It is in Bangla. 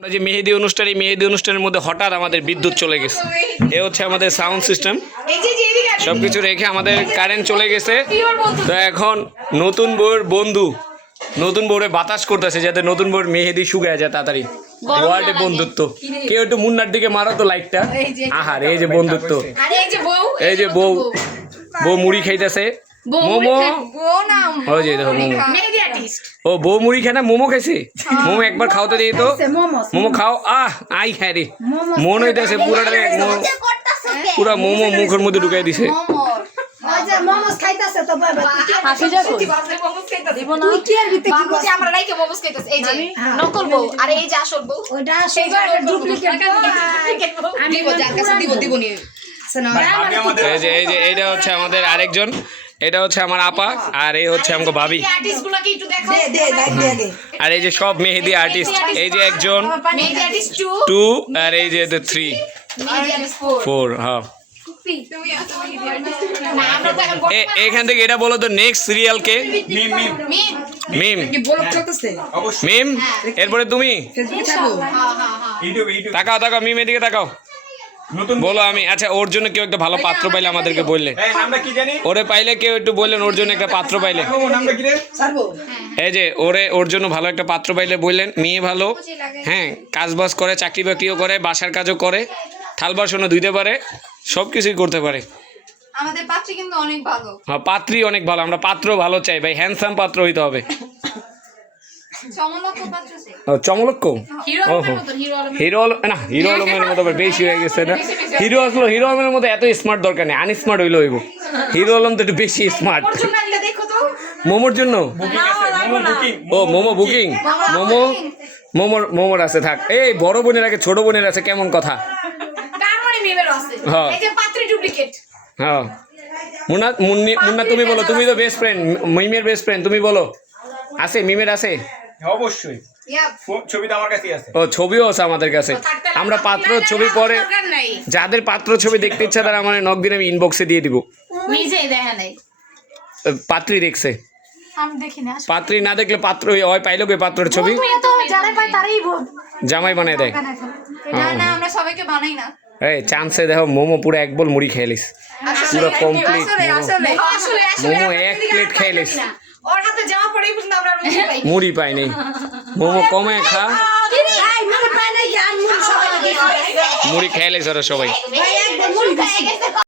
আমরা যে মেহেদি অনুষ্ঠান, এই মেহেদি অনুষ্ঠানের মধ্যে হঠাৎ আমাদের বিদ্যুৎ চলে গেছে। এ হচ্ছে আমাদের সাউন্ড সিস্টেম, সবকিছু রেখে আমাদের কারেন্ট চলে গেছে। তো এখন নতুন বউয়ের বন্ধু নতুন বউরে বাতাস করতেছে যাতে নতুন বউর মেহেদি শুকায় যায় তাড়াতাড়ি। ওয়ার্ল্ডে বন্ধুত্ব। কেউ একটু মুন্নার দিকে মারো তো লাইটটা। আহার, এই যে বন্ধুত্ব, এই যে বউ বউ মুড়ি খাইতেছে, মোমো। ওই যে দেখো মোমো। ও বউ মুড়ি খায় না, মোমো খাইছে। মোমো একবার খাওয়াতে দিই তো, মোমো খাও। আই খায় রে, মন হইতেছে পুরাটা পুরা মোমো মুখের মধ্যে ঢুকাই দিছে। এইটা হচ্ছে আমাদের আরেকজন, এটা হচ্ছে আমার আপা, আর এই হচ্ছে আমাকে ভাবি। আর এই যে সব মেহেদি আর্টিস্ট, এই যে একজন 2 আর এই যে 3 4। হ্যাঁ, এখান থেকে এটা বলো তো নেক্সট সিরিয়াল কে? মিম। মিম, এরপরে তুমি তাকাও তাকাও, মিম এদিকে তাকাও, বলো আমি। আচ্ছা, ওর জন্য কেউ একটা ভালো পাত্র পাইলে আমাদেরকে বললে, ওরে পাইলে কেউ একটু বললেন ওর জন্য একটা পাত্র পাইলে। এই যে ওর জন্য ভালো একটা পাত্র পাইলে বললেন। মেয়ে ভালো, হ্যাঁ, কাজ বাজ করে, চাকরি বাকরিও করে, বাসার কাজও করে, থাল বাসনও ধুইতে পারে, সব কিছুই করতে পারে। আমাদের পাত্রী কিন্তু অনেক ভালো। হ্যাঁ, পাত্রী অনেক ভালো। আমরা পাত্র ভালো চাই ভাই, হ্যান্ডসাম পাত্র হইতে হবে। চমলক্ষ হিরো না, হিরো আলমের মতো বেশি হয়ে গেছে না। হিরো আসলো, হিরো আলমের মতো এত স্মার্ট দরকার নেই, আনস্মার্ট হইলে হইব। হিরো আলম তো একটু বেশি স্মার্ট। মোমোর জন্য ও মোমো বুকিং, মোমোর আছে থাক। এই বড় বোনের আগে ছোট বোনের আছে, কেমন কথা? হ্যাঁ হ্যাঁ, মুন্না তুমি বলো, তুমি তো বেস্ট ফ্রেন্ড, মিমের বেস্ট ফ্রেন্ড, তুমি বলো। আছে মিমের? আছে অবশ্যই, ছবিটা আমার কাছেই আছে। ও, ছবিও আছে আমাদের কাছে। আমরা পাত্র ছবি পরে, যাদের পাত্র ছবি দেখতে ইচ্ছা তারা আমার নক দিন, আমি ইনবক্সে দিয়ে দিব। পাত্রী দেখছে, পাত্রী না দেখলে পাত্র হয় পাইলো কে পাত্রের ছবি জামাই বানায় দেয়। এই চান্সে দেখো মোমো পুরো এক বল মুড়ি খেয়েলিস, পুরো কমপ্লিট মোমো 1 প্লেট খেয়েলিস, মুড়ি পাইনি। মোমো কমে খা, মুড়ি খেয়েলিস ওরা সবাই।